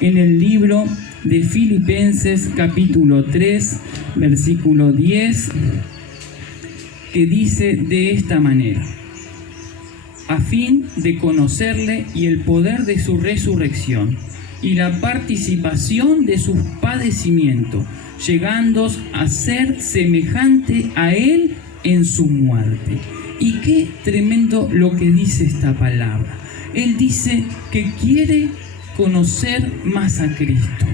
En el libro de Filipenses capítulo 3, versículo 10, que dice de esta manera: a fin de conocerle y el poder de su resurrección y la participación de sus padecimientos, llegando a ser semejante a él en su muerte. Y qué tremendo lo que dice esta palabra. Él dice que quiere conocer más a Cristo.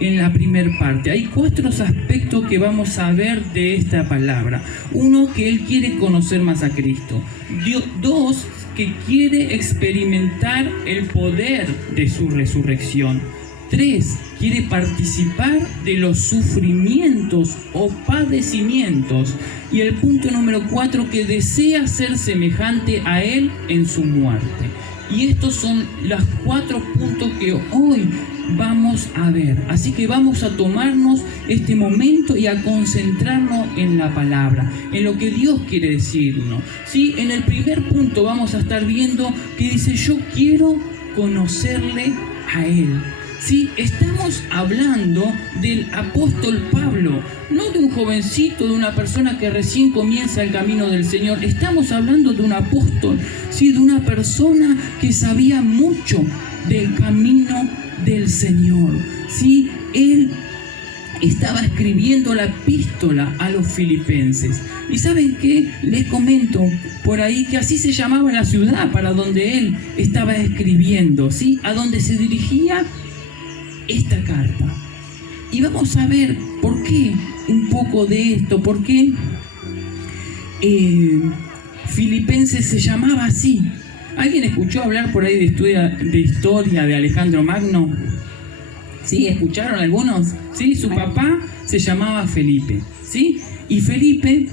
En la primera parte hay 4 aspectos que vamos a ver de esta palabra. 1, que él quiere conocer más a Cristo. 2, que quiere experimentar el poder de su resurrección. 3, quiere participar de los sufrimientos o padecimientos. Y el punto número 4, que desea ser semejante a él en su muerte. Y estos son los 4 puntos que hoy vamos a ver. Así que vamos a tomarnos este momento y a concentrarnos en la palabra, en lo que Dios quiere decirnos. ¿Sí? En el primer punto vamos a estar viendo que dice: yo quiero conocerle a Él. ¿Sí? Estamos hablando del apóstol Pablo, no de un jovencito, de una persona que recién comienza el camino del Señor. Estamos hablando de un apóstol, ¿sí? De una persona que sabía mucho del camino del Señor. ¿Sí? Él estaba escribiendo la epístola a los filipenses. ¿Y saben qué? Les comento por ahí que así se llamaba la ciudad para donde él estaba escribiendo, ¿sí? A donde se dirigía esta carta. Y vamos a ver por qué un poco de esto, por qué Filipenses se llamaba así. ¿Alguien escuchó hablar por ahí de historia de Alejandro Magno? ¿Sí? ¿Escucharon algunos? ¿Sí? Su papá se llamaba Felipe, ¿sí? Y Felipe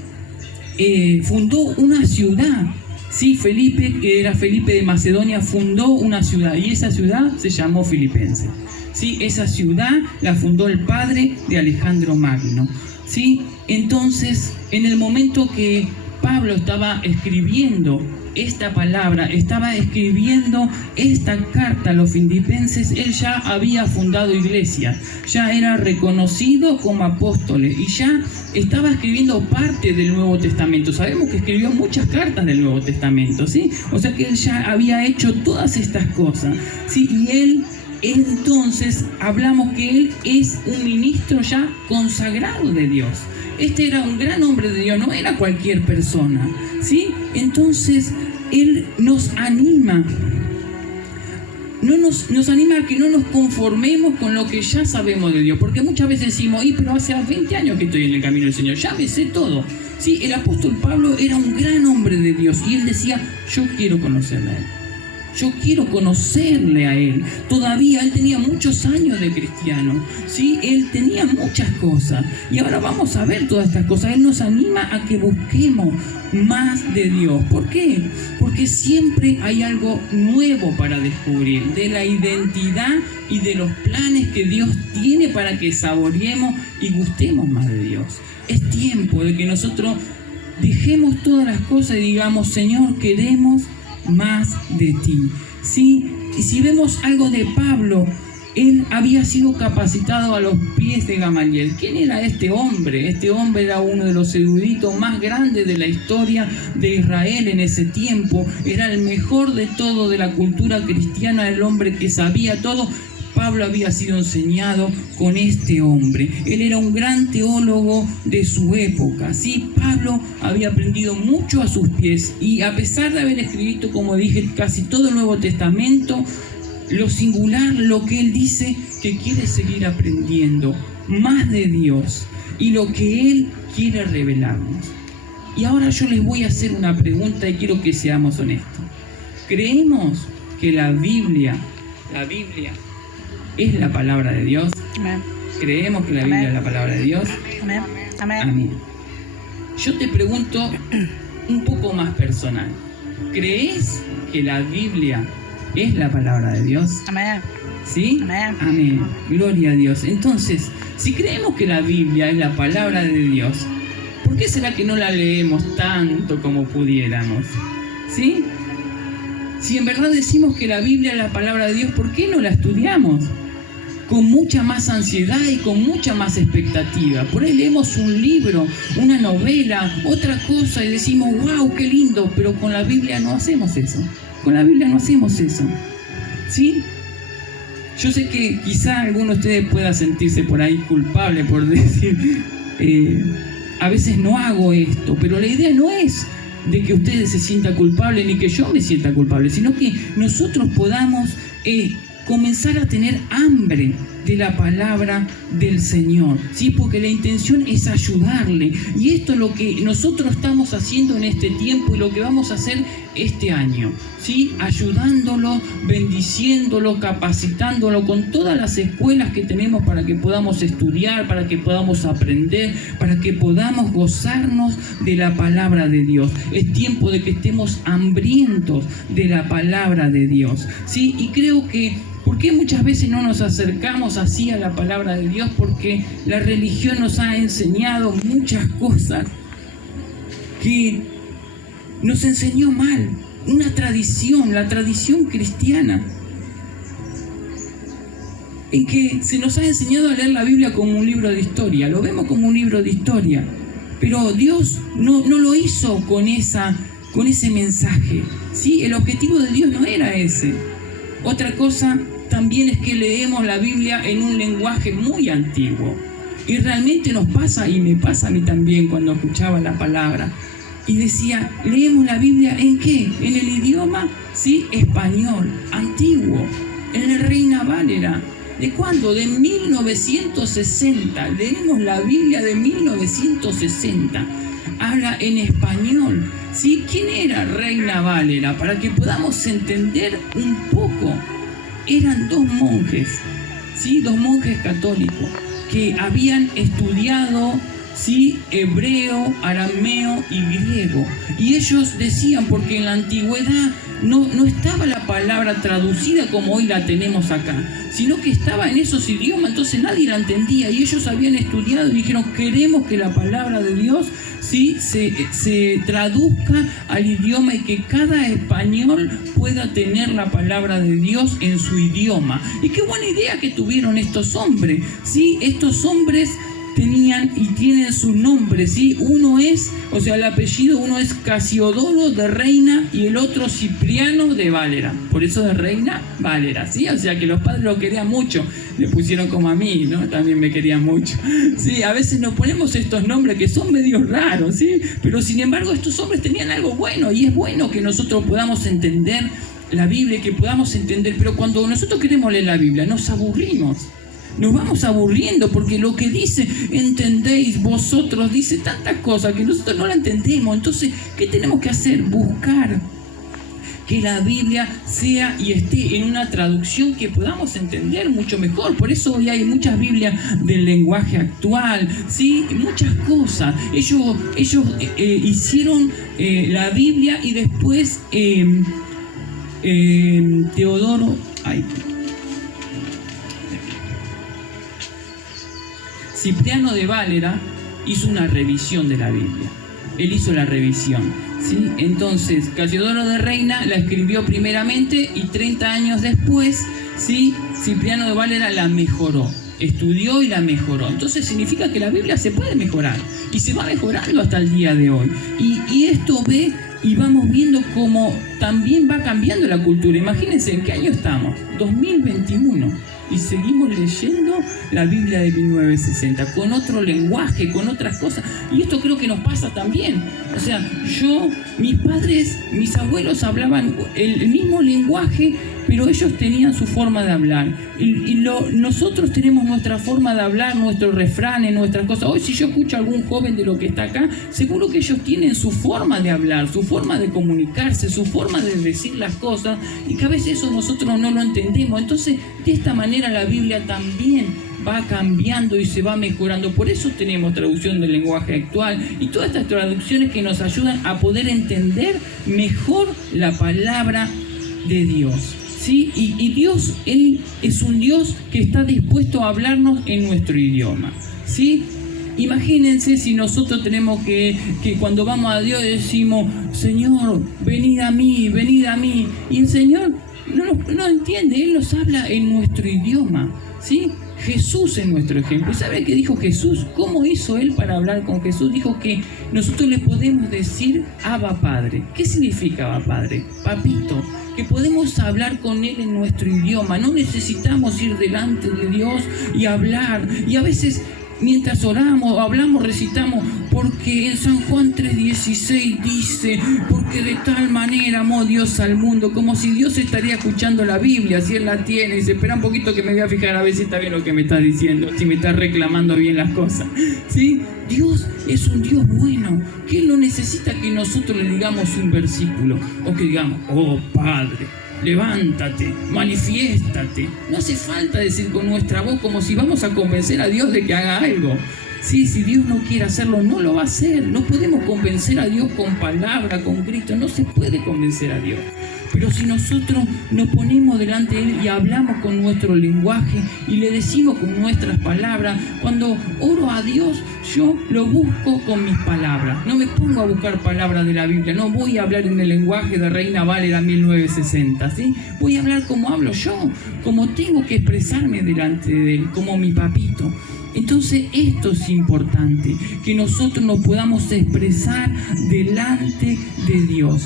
fundó una ciudad. Sí, Felipe, que era Felipe de Macedonia, fundó una ciudad y esa ciudad se llamó Filipenses. ¿Sí? Esa ciudad la fundó el padre de Alejandro Magno. ¿Sí? Entonces, en el momento que Pablo estaba escribiendo esta palabra, estaba escribiendo esta carta a los filipenses, él ya había fundado iglesia, ya era reconocido como apóstoles y ya estaba escribiendo parte del Nuevo Testamento. Sabemos que escribió muchas cartas del Nuevo Testamento, ¿sí? O sea que él ya había hecho todas estas cosas, ¿sí? Y él, entonces, hablamos que él es un ministro ya consagrado de Dios. Este era un gran hombre de Dios, no era cualquier persona, ¿sí? Entonces, él nos anima, nos anima a que no nos conformemos con lo que ya sabemos de Dios, porque muchas veces decimos: pero hace 20 años que estoy en el camino del Señor, ya me sé todo. ¿Sí? El apóstol Pablo era un gran hombre de Dios y él decía: yo quiero conocerle a Él. Yo quiero conocerle a Él. Todavía él tenía muchos años de cristiano, ¿sí? Él tenía muchas cosas. Y ahora vamos a ver todas estas cosas. Él nos anima a que busquemos más de Dios. ¿Por qué? Porque siempre hay algo nuevo para descubrir, de la identidad y de los planes que Dios tiene para que saboreemos y gustemos más de Dios. Es tiempo de que nosotros dejemos todas las cosas y digamos: Señor, queremos más de ti, ¿sí? Y si vemos algo de Pablo, él había sido capacitado a los pies de Gamaliel. ¿Quién era este hombre? Este hombre era uno de los eruditos más grandes de la historia de Israel en ese tiempo. Era el mejor de todo de la cultura cristiana, el hombre que sabía todo. Pablo había sido enseñado con este hombre. Él era un gran teólogo de su época. Sí, Pablo había aprendido mucho a sus pies y a pesar de haber escrito, como dije, casi todo el Nuevo Testamento, lo singular, lo que él dice, que quiere seguir aprendiendo más de Dios y lo que él quiere revelarnos. Y ahora yo les voy a hacer una pregunta y quiero que seamos honestos. ¿Creemos que la Biblia es la palabra de Dios? Amén. ¿Creemos que la Biblia es la palabra de Dios? Amén. Amén. Amén. Yo te pregunto un poco más personal. ¿Crees que la Biblia es la palabra de Dios? Amén. ¿Sí? Amén. Amén. Gloria a Dios. Entonces, si creemos que la Biblia es la palabra de Dios, ¿por qué será que no la leemos tanto como pudiéramos? ¿Sí? Si en verdad decimos que la Biblia es la palabra de Dios, ¿por qué no la estudiamos? con mucha más ansiedad y con mucha más expectativa. Por ahí leemos un libro, una novela, otra cosa y decimos, wow, qué lindo, pero con la Biblia no hacemos eso. Con la Biblia no hacemos eso. ¿Sí? Yo sé que quizá alguno de ustedes pueda sentirse por ahí culpable por decir, a veces no hago esto, pero la idea no es de que ustedes se sientan culpables ni que yo me sienta culpable, sino que nosotros podamos comenzar a tener hambre de la palabra del Señor, ¿sí? Porque la intención es ayudarle, y esto es lo que nosotros estamos haciendo en este tiempo y lo que vamos a hacer este año, ¿sí? Ayudándolo, bendiciéndolo, capacitándolo con todas las escuelas que tenemos para que podamos estudiar, para que podamos aprender, para que podamos gozarnos de la palabra de Dios. Es tiempo de que estemos hambrientos de la palabra de Dios, ¿sí? Y creo que ¿por qué muchas veces no nos acercamos así a la palabra de Dios? Porque la religión nos ha enseñado muchas cosas que nos enseñó mal. Una tradición, la tradición cristiana, en que se nos ha enseñado a leer la Biblia como un libro de historia. Lo vemos como un libro de historia, pero Dios no lo hizo con ese mensaje, ¿sí? El objetivo de Dios no era ese. Otra cosa también es que leemos la Biblia en un lenguaje muy antiguo. Y realmente nos pasa, y me pasa a mí también cuando escuchaba la palabra. Y decía, leemos la Biblia ¿en qué? En el idioma, ¿sí? Español, antiguo, en el Reina Valera. ¿De cuándo? De 1960. Leemos la Biblia de 1960. Habla en español, ¿sí? ¿Quién era Reina Valera? Para que podamos entender un poco. Eran dos monjes, ¿sí? Dos monjes católicos que habían estudiado, ¿sí? Hebreo, arameo y griego. Y ellos decían, porque en la antigüedad no estaba la palabra traducida como hoy la tenemos acá, sino que estaba en esos idiomas, entonces nadie la entendía. Y ellos habían estudiado y dijeron, queremos que la palabra de Dios, ¿sí? se traduzca al idioma y que cada español pueda tener la palabra de Dios en su idioma. Y qué buena idea que tuvieron estos hombres, ¿sí? Estos hombres tenían y tienen su nombre, ¿sí? Uno es, o sea, el apellido, uno es Casiodoro de Reina y el otro Cipriano de Valera. Por eso de Reina Valera, ¿sí? O sea, que los padres lo querían mucho. Le pusieron como a mí, ¿no? También me querían mucho. Sí, a veces nos ponemos estos nombres que son medio raros, ¿sí? Pero sin embargo, estos hombres tenían algo bueno, y es bueno que nosotros podamos entender la Biblia, que podamos entender, pero cuando nosotros queremos leer la Biblia, nos aburrimos. Nos vamos aburriendo porque lo que dice, entendéis vosotros, dice tantas cosas que nosotros no la entendemos. Entonces, ¿qué tenemos que hacer? Buscar que la Biblia sea y esté en una traducción que podamos entender mucho mejor. Por eso hoy hay muchas Biblias del lenguaje actual, ¿sí? Muchas cosas. Ellos hicieron la Biblia y después Cipriano de Valera hizo una revisión de la Biblia. Él hizo la revisión, ¿sí? Entonces, Casiodoro de Reina la escribió primeramente y 30 años después, ¿sí? Cipriano de Valera la mejoró. Estudió y la mejoró. Entonces significa que la Biblia se puede mejorar y se va mejorando hasta el día de hoy. Y esto ve y vamos viendo cómo también va cambiando la cultura. Imagínense en qué año estamos, 2021. Y seguimos leyendo la Biblia de 1960, con otro lenguaje, con otras cosas. Y esto creo que nos pasa también. O sea, mis padres, mis abuelos hablaban el mismo lenguaje, pero ellos tenían su forma de hablar. Nosotros tenemos nuestra forma de hablar, nuestros refranes, nuestras cosas. Hoy si yo escucho a algún joven de lo que está acá, seguro que ellos tienen su forma de hablar, su forma de comunicarse, su forma de decir las cosas, y que a veces eso nosotros no lo entendemos. Entonces, de esta manera la Biblia también va cambiando y se va mejorando. Por eso tenemos traducción del lenguaje actual y todas estas traducciones que nos ayudan a poder entender mejor la palabra de Dios, ¿sí? Y Dios, Él es un Dios que está dispuesto a hablarnos en nuestro idioma, ¿sí? Imagínense si nosotros tenemos que cuando vamos a Dios decimos, Señor, venid a mí, y el Señor no entiende, Él nos habla en nuestro idioma, ¿sí? Jesús es nuestro ejemplo. ¿Y sabe qué dijo Jesús? ¿Cómo hizo Él para hablar con Jesús? Dijo que nosotros le podemos decir Abba Padre. ¿Qué significa Abba Padre? Papito. Que podemos hablar con Él en nuestro idioma. No necesitamos ir delante de Dios y hablar. Y a veces, mientras oramos, hablamos, recitamos, porque en San Juan 3:16 dice, porque de tal manera amó Dios al mundo, como si Dios estaría escuchando la Biblia, si Él la tiene, y dice, espera un poquito que me voy a fijar a ver si está bien lo que me está diciendo, si me está reclamando bien las cosas, ¿sí? Dios es un Dios bueno, que Él no necesita que nosotros le digamos un versículo, o que digamos, oh Padre, levántate, manifiéstate. No hace falta decir con nuestra voz como si vamos a convencer a Dios de que haga algo. Sí, si Dios no quiere hacerlo, no lo va a hacer. No podemos convencer a Dios con palabra, con Cristo. No se puede convencer a Dios. Pero si nosotros nos ponemos delante de Él y hablamos con nuestro lenguaje y le decimos con nuestras palabras, cuando oro a Dios, yo lo busco con mis palabras. No me pongo a buscar palabras de la Biblia. No voy a hablar en el lenguaje de Reina Valera 1960, ¿sí? Voy a hablar como hablo yo, como tengo que expresarme delante de Él, como mi papito. Entonces esto es importante, que nosotros nos podamos expresar delante de Dios.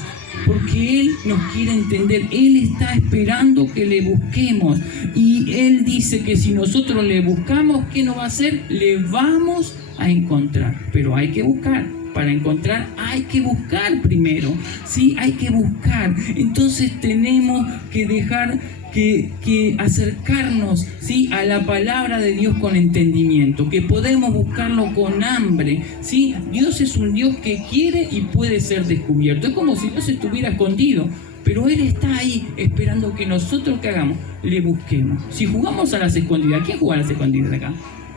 Porque Él nos quiere entender, Él está esperando que le busquemos. Y Él dice que si nosotros le buscamos, ¿qué nos va a hacer? Le vamos a encontrar. Pero hay que buscar. Para encontrar hay que buscar primero. Sí, hay que buscar. Entonces tenemos que dejar que acercarnos, ¿sí?, a la palabra de Dios con entendimiento, que podemos buscarlo con hambre, ¿sí? Dios es un Dios que quiere y puede ser descubierto. Es como si Dios estuviera escondido, pero Él está ahí esperando que nosotros, ¿qué hagamos? Le busquemos. Si jugamos a las escondidas, ¿quién juega a las escondidas acá?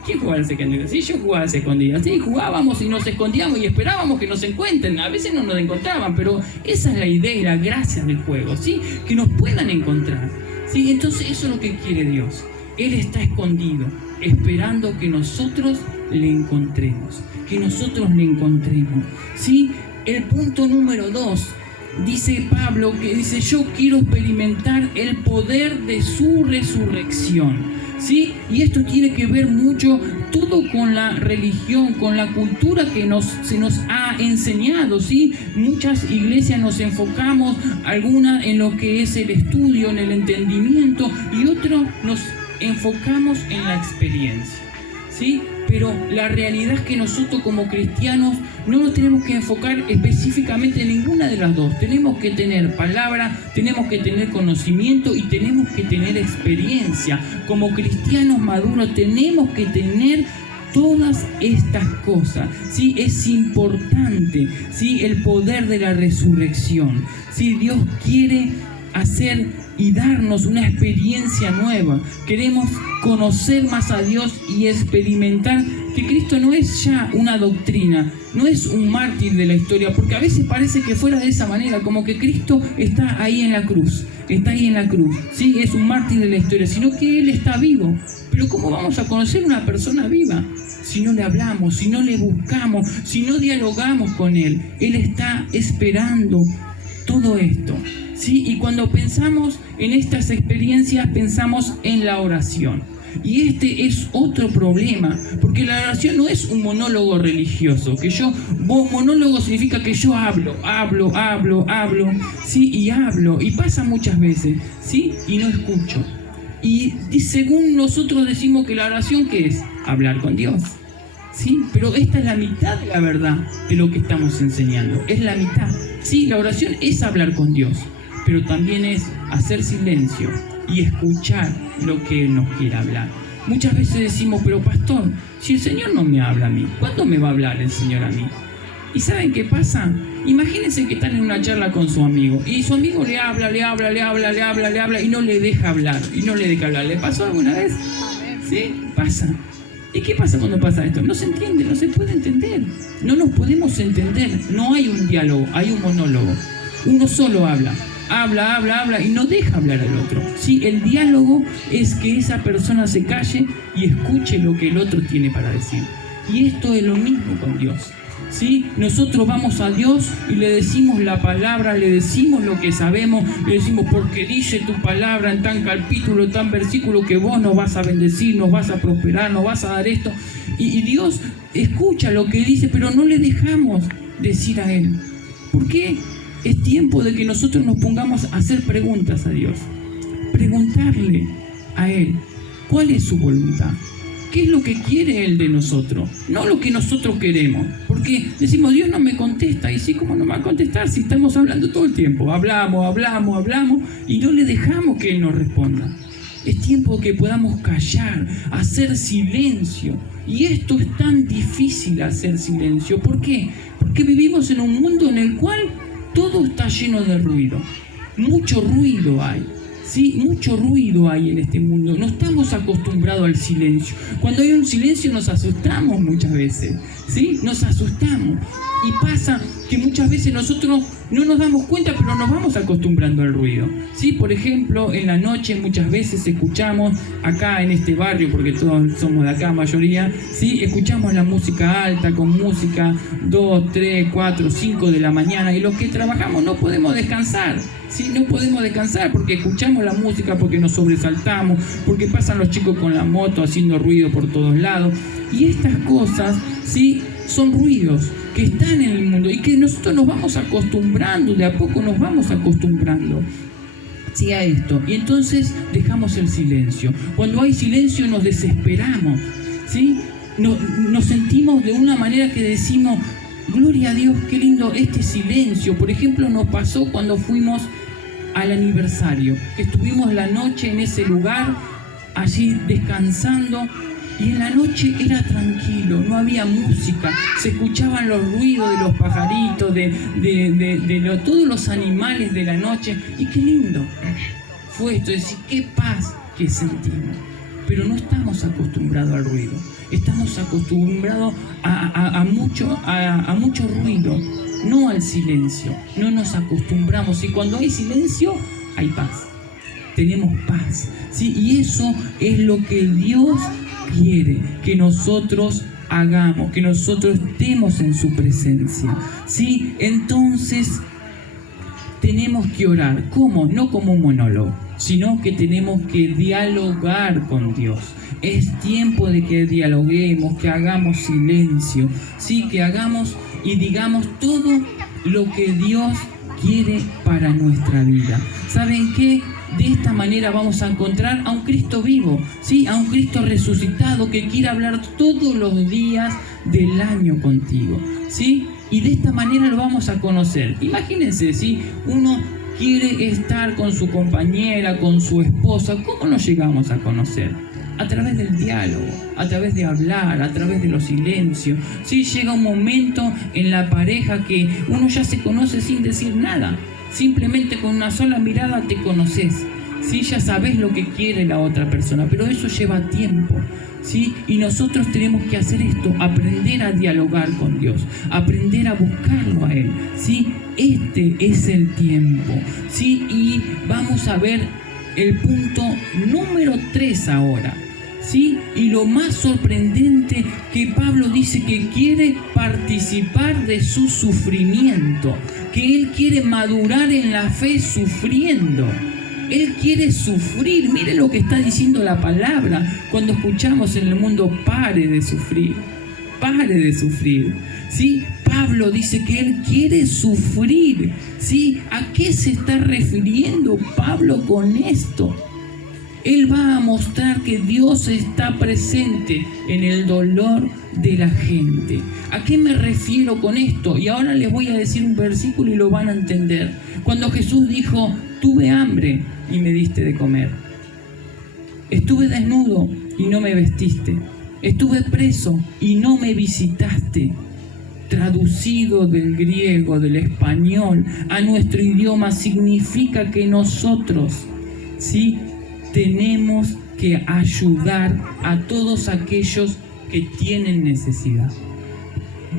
¿Quién jugaba a las escondidas? Sí, yo jugaba a las escondidas. Sí, jugábamos y nos escondíamos y esperábamos que nos encuentren. A veces no nos encontraban, pero esa es la idea y la gracia del juego, ¿sí? Que nos puedan encontrar. ¿Sí? Entonces eso es lo que quiere Dios. Él está escondido, esperando que nosotros le encontremos. Que nosotros le encontremos. ¿Sí? El punto número 2, dice Pablo, que dice, yo quiero experimentar el poder de su resurrección. ¿Sí? Y esto tiene que ver mucho todo con la religión, con la cultura que se nos ha enseñado, ¿sí? Muchas iglesias nos enfocamos, algunas en lo que es el estudio, en el entendimiento, y otros nos enfocamos en la experiencia, ¿sí? Pero la realidad es que nosotros como cristianos no nos tenemos que enfocar específicamente en ninguna de las dos. Tenemos que tener palabra, tenemos que tener conocimiento y tenemos que tener experiencia. Como cristianos maduros tenemos que tener todas estas cosas, ¿sí? Es importante, ¿sí?, el poder de la resurrección. ¿Sí? Dios quiere hacer y darnos una experiencia nueva. Queremos conocer más a Dios y experimentar que Cristo no es ya una doctrina, no es un mártir de la historia, porque a veces parece que fuera de esa manera, como que Cristo está ahí en la cruz, ¿sí? Es un mártir de la historia, sino que Él está vivo. Pero ¿cómo vamos a conocer una persona viva si no le hablamos, si no le buscamos, si no dialogamos con Él? Él está esperando todo esto. ¿Sí? Y cuando pensamos en estas experiencias, pensamos en la oración. Y este es otro problema, porque la oración no es un monólogo religioso, monólogo significa que yo hablo, ¿sí? Y hablo, y pasa muchas veces, ¿sí? Y no escucho. Y según nosotros decimos que la oración, ¿qué es? Hablar con Dios. ¿Sí? Pero esta es la mitad de la verdad de lo que estamos enseñando, es la mitad. Sí, la oración es hablar con Dios, pero también es hacer silencio y escuchar lo que Él nos quiere hablar. Muchas veces decimos, pero pastor, si el Señor no me habla a mí, ¿cuándo me va a hablar el Señor a mí? ¿Y saben qué pasa? Imagínense que están en una charla con su amigo y su amigo le habla y no le deja hablar, ¿Le pasó alguna vez? ¿Sí? Pasa. ¿Y qué pasa cuando pasa esto? No se entiende, no se puede entender. No nos podemos entender. No hay un diálogo, hay un monólogo. Uno solo habla y no deja hablar al otro. ¿Sí? El diálogo es que esa persona se calle y escuche lo que el otro tiene para decir. Y esto es lo mismo con Dios. ¿sí? Nosotros vamos a Dios y le decimos la palabra, le decimos lo que sabemos, le decimos porque dice tu palabra en tan capítulo, tan versículo que vos nos vas a bendecir, nos vas a prosperar, nos vas a dar esto. Y Dios escucha lo que dice, pero no le dejamos decir a Él. ¿Por qué? Es tiempo de que nosotros nos pongamos a hacer preguntas a Dios. Preguntarle a Él, ¿cuál es su voluntad? ¿Qué es lo que quiere Él de nosotros? No lo que nosotros queremos. Porque decimos, Dios no me contesta. Y sí, ¿cómo no me va a contestar si estamos hablando todo el tiempo? Hablamos y no le dejamos que Él nos responda. Es tiempo que podamos callar, hacer silencio. Y esto es tan difícil, hacer silencio. ¿Por qué? Porque vivimos en un mundo en el cual todo está lleno de ruido. Mucho ruido hay. Sí, mucho ruido hay en este mundo. No estamos acostumbrados al silencio. Cuando hay un silencio nos asustamos muchas veces. ¿Sí? Nos asustamos. Y pasa que muchas veces nosotros no nos damos cuenta, pero nos vamos acostumbrando al ruido. ¿Sí? Por ejemplo, en la noche muchas veces escuchamos, acá en este barrio, porque todos somos de acá, mayoría, ¿sí? Escuchamos la música alta, con música 2, 3, 4, 5 de la mañana, y los que trabajamos no podemos descansar. ¿Sí? No podemos descansar porque escuchamos la música, porque nos sobresaltamos, porque pasan los chicos con la moto haciendo ruido por todos lados. Y estas cosas, ¿sí? Son ruidos que están en el mundo y que nosotros nos vamos acostumbrando, de a poco nos vamos acostumbrando, ¿sí? A esto. Y entonces dejamos el silencio. Cuando hay silencio nos desesperamos, ¿sí? Nos sentimos de una manera que decimos, gloria a Dios, qué lindo este silencio. Por ejemplo, nos pasó cuando fuimos al aniversario, que estuvimos la noche en ese lugar, allí descansando, y en la noche era tranquilo, no había música, se escuchaban los ruidos de los pajaritos, de todos los animales de la noche, y qué lindo fue esto, es decir, qué paz que sentimos. Pero no estamos acostumbrados al ruido, estamos acostumbrados a mucho ruido, no al silencio, no nos acostumbramos, y cuando hay silencio hay paz, tenemos paz, ¿sí? Y eso es lo que Dios quiere que nosotros hagamos, que nosotros estemos en su presencia, ¿sí? Entonces tenemos que orar. ¿Cómo? No como un monólogo, sino que tenemos que dialogar con Dios. Es tiempo de que dialoguemos, que hagamos silencio, ¿sí? Que hagamos y digamos todo lo que Dios quiere para nuestra vida. ¿Saben qué? De esta manera vamos a encontrar a un Cristo vivo, ¿sí? A un Cristo resucitado que quiere hablar todos los días del año contigo, ¿sí? Y de esta manera lo vamos a conocer. Imagínense, si uno quiere estar con su compañera, con su esposa, ¿cómo nos llegamos a conocer? A través del diálogo, a través de hablar, a través de los silencios. ¿Sí? Llega un momento en la pareja que uno ya se conoce sin decir nada. Simplemente con una sola mirada te conoces, ¿sí? Ya sabes lo que quiere la otra persona, pero eso lleva tiempo, ¿sí? Y nosotros tenemos que hacer esto, aprender a dialogar con Dios, aprender a buscarlo a Él, ¿sí? Este es el tiempo, ¿sí? Y vamos a ver el punto número 3 ahora, ¿sí? Y lo más sorprendente que Pablo dice que quiere participar de su sufrimiento, que él quiere madurar en la fe sufriendo. Él quiere sufrir. Mire lo que está diciendo la palabra cuando escuchamos en el mundo: pare de sufrir, pare de sufrir, ¿sí? Pablo dice que él quiere sufrir, ¿sí? ¿A qué se está refiriendo Pablo con esto? Él va a mostrar que Dios está presente en el dolor de la gente. ¿A qué me refiero con esto? Y ahora les voy a decir un versículo y lo van a entender. Cuando Jesús dijo: tuve hambre y me diste de comer. Estuve desnudo y no me vestiste. Estuve preso y no me visitaste. Traducido del griego, del español, a nuestro idioma, significa que nosotros, ¿sí?, tenemos que ayudar a todos aquellos que tienen necesidad.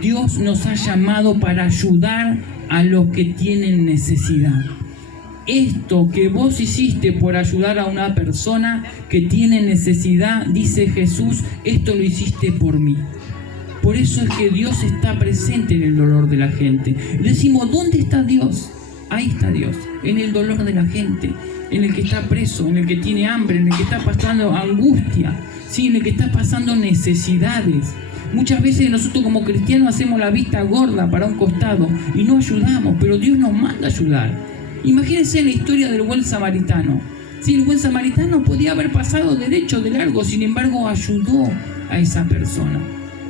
Dios nos ha llamado para ayudar a los que tienen necesidad. Esto que vos hiciste por ayudar a una persona que tiene necesidad, dice Jesús, esto lo hiciste por mí. Por eso es que Dios está presente en el dolor de la gente. Decimos, ¿dónde está Dios? Ahí está Dios, en el dolor de la gente, en el que está preso, en el que tiene hambre, en el que está pasando angustia, ¿sí? En el que está pasando necesidades. Muchas veces nosotros como cristianos hacemos la vista gorda para un costado y no ayudamos, pero Dios nos manda a ayudar. Imagínense la historia del buen samaritano. Sí, el buen samaritano podía haber pasado derecho de largo, sin embargo ayudó a esa persona.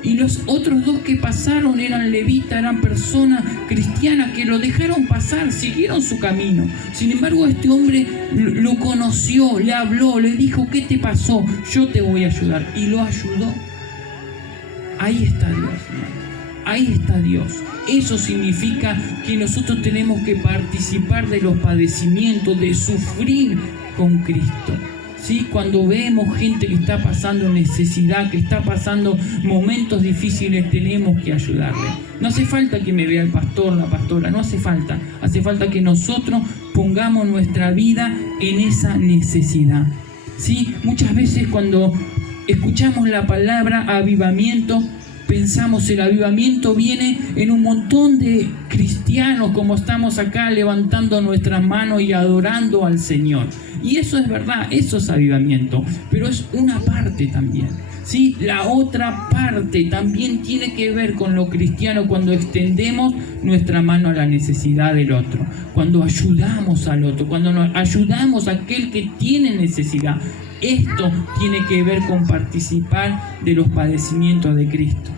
Y los otros dos que pasaron eran levitas, eran personas cristianas que lo dejaron pasar, siguieron su camino. Sin embargo, este hombre lo conoció, le habló, le dijo, ¿qué te pasó? Yo te voy a ayudar. Y lo ayudó. Ahí está Dios, hermano. Ahí está Dios. Eso significa que nosotros tenemos que participar de los padecimientos, de sufrir con Cristo. ¿Sí? Cuando vemos gente que está pasando necesidad, que está pasando momentos difíciles, tenemos que ayudarle. No hace falta que me vea el pastor, la pastora, no hace falta. Hace falta que nosotros pongamos nuestra vida en esa necesidad. ¿Sí? Muchas veces cuando escuchamos la palabra avivamiento, pensamos el avivamiento viene en un montón de cristianos como estamos acá levantando nuestras manos y adorando al Señor. Y eso es verdad, eso es avivamiento, pero es una parte también. ¿Sí? La otra parte también tiene que ver con lo cristiano cuando extendemos nuestra mano a la necesidad del otro, cuando ayudamos al otro, cuando nos ayudamos a aquel que tiene necesidad. Esto tiene que ver con participar de los padecimientos de Cristo.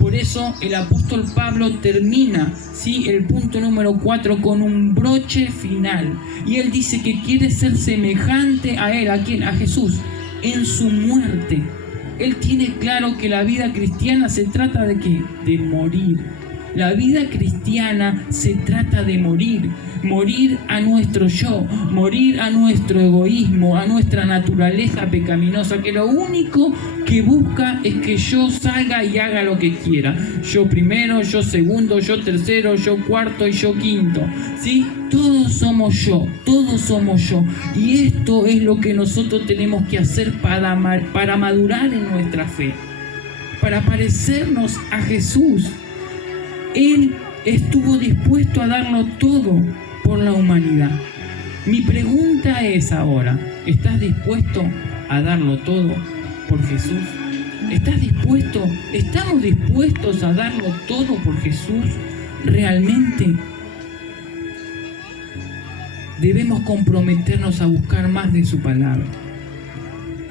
Por eso el apóstol Pablo termina, ¿sí?, el punto número 4 con un broche final. Y él dice que quiere ser semejante a él, ¿a quién? A Jesús, en su muerte. Él tiene claro que la vida cristiana se trata de ¿qué? De morir. La vida cristiana se trata de morir. Morir a nuestro yo, morir a nuestro egoísmo, a nuestra naturaleza pecaminosa, que lo único que busca es que yo salga y haga lo que quiera. Yo primero, yo segundo, yo tercero, yo cuarto y yo quinto. ¿Sí? Todos somos yo, todos somos yo. Y esto es lo que nosotros tenemos que hacer para madurar en nuestra fe, para parecernos a Jesús. Él estuvo dispuesto a darlo todo por la humanidad. Mi pregunta es ahora, ¿estás dispuesto a darlo todo por Jesús? ¿Estás dispuesto? ¿Estamos dispuestos a darlo todo por Jesús? ¿Realmente? Debemos comprometernos a buscar más de su palabra,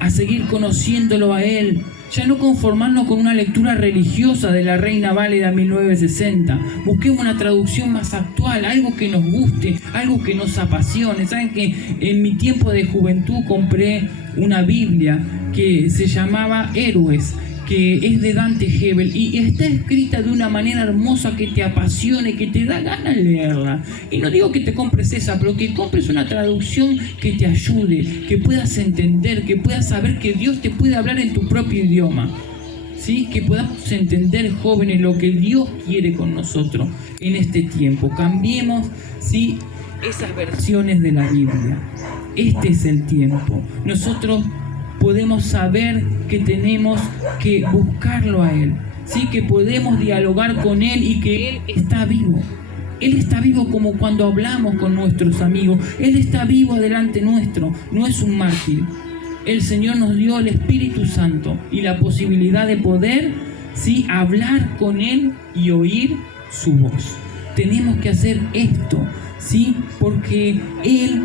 a seguir conociéndolo a Él. Ya no conformarnos con una lectura religiosa de la Reina Válida 1960. Busquemos una traducción más actual, algo que nos guste, algo que nos apasione. Saben que en mi tiempo de juventud compré una Biblia que se llamaba Héroes, que es de Dante Gebel y está escrita de una manera hermosa que te apasione, que te da ganas de leerla. Y no digo que te compres esa, pero que compres una traducción que te ayude, que puedas entender, que puedas saber que Dios te puede hablar en tu propio idioma. ¿Sí? Que podamos entender, jóvenes, lo que Dios quiere con nosotros en este tiempo. Cambiemos, ¿sí?, esas versiones de la Biblia. Este es el tiempo. Nosotros podemos saber que tenemos que buscarlo a Él, ¿sí? Que podemos dialogar con Él y que Él está vivo. Él está vivo como cuando hablamos con nuestros amigos. Él está vivo delante nuestro, no es un mártir. El Señor nos dio el Espíritu Santo y la posibilidad de poder, ¿sí?, hablar con Él y oír su voz. Tenemos que hacer esto, ¿sí?, porque Él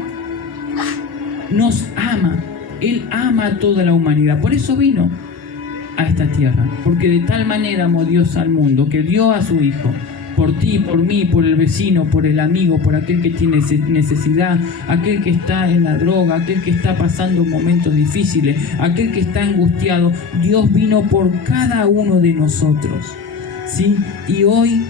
nos ama. Él ama a toda la humanidad. Por eso vino a esta tierra. Porque de tal manera amó Dios al mundo que dio a su Hijo. Por ti, por mí, por el vecino, por el amigo, por aquel que tiene necesidad, aquel que está en la droga, aquel que está pasando momentos difíciles, aquel que está angustiado. Dios vino por cada uno de nosotros, ¿sí? Y hoy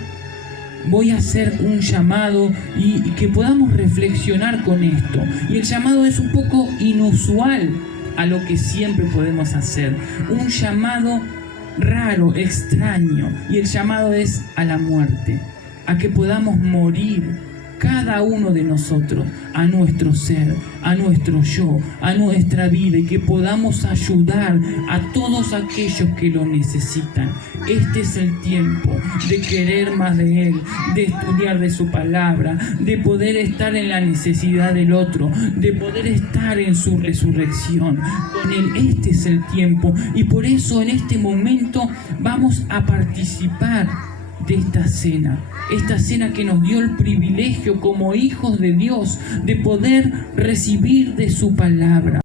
voy a hacer un llamado y que podamos reflexionar con esto. Y el llamado es un poco inusual a lo que siempre podemos hacer. Un llamado raro, extraño. Y el llamado es a la muerte, a que podamos morir cada uno de nosotros, a nuestro ser, a nuestro yo, a nuestra vida, y que podamos ayudar a todos aquellos que lo necesitan. Este es el tiempo de querer más de Él, de estudiar de su palabra, de poder estar en la necesidad del otro, de poder estar en su resurrección con Él. Este es el tiempo, y por eso en este momento vamos a participar de esta cena que nos dio el privilegio como hijos de Dios de poder recibir de su palabra.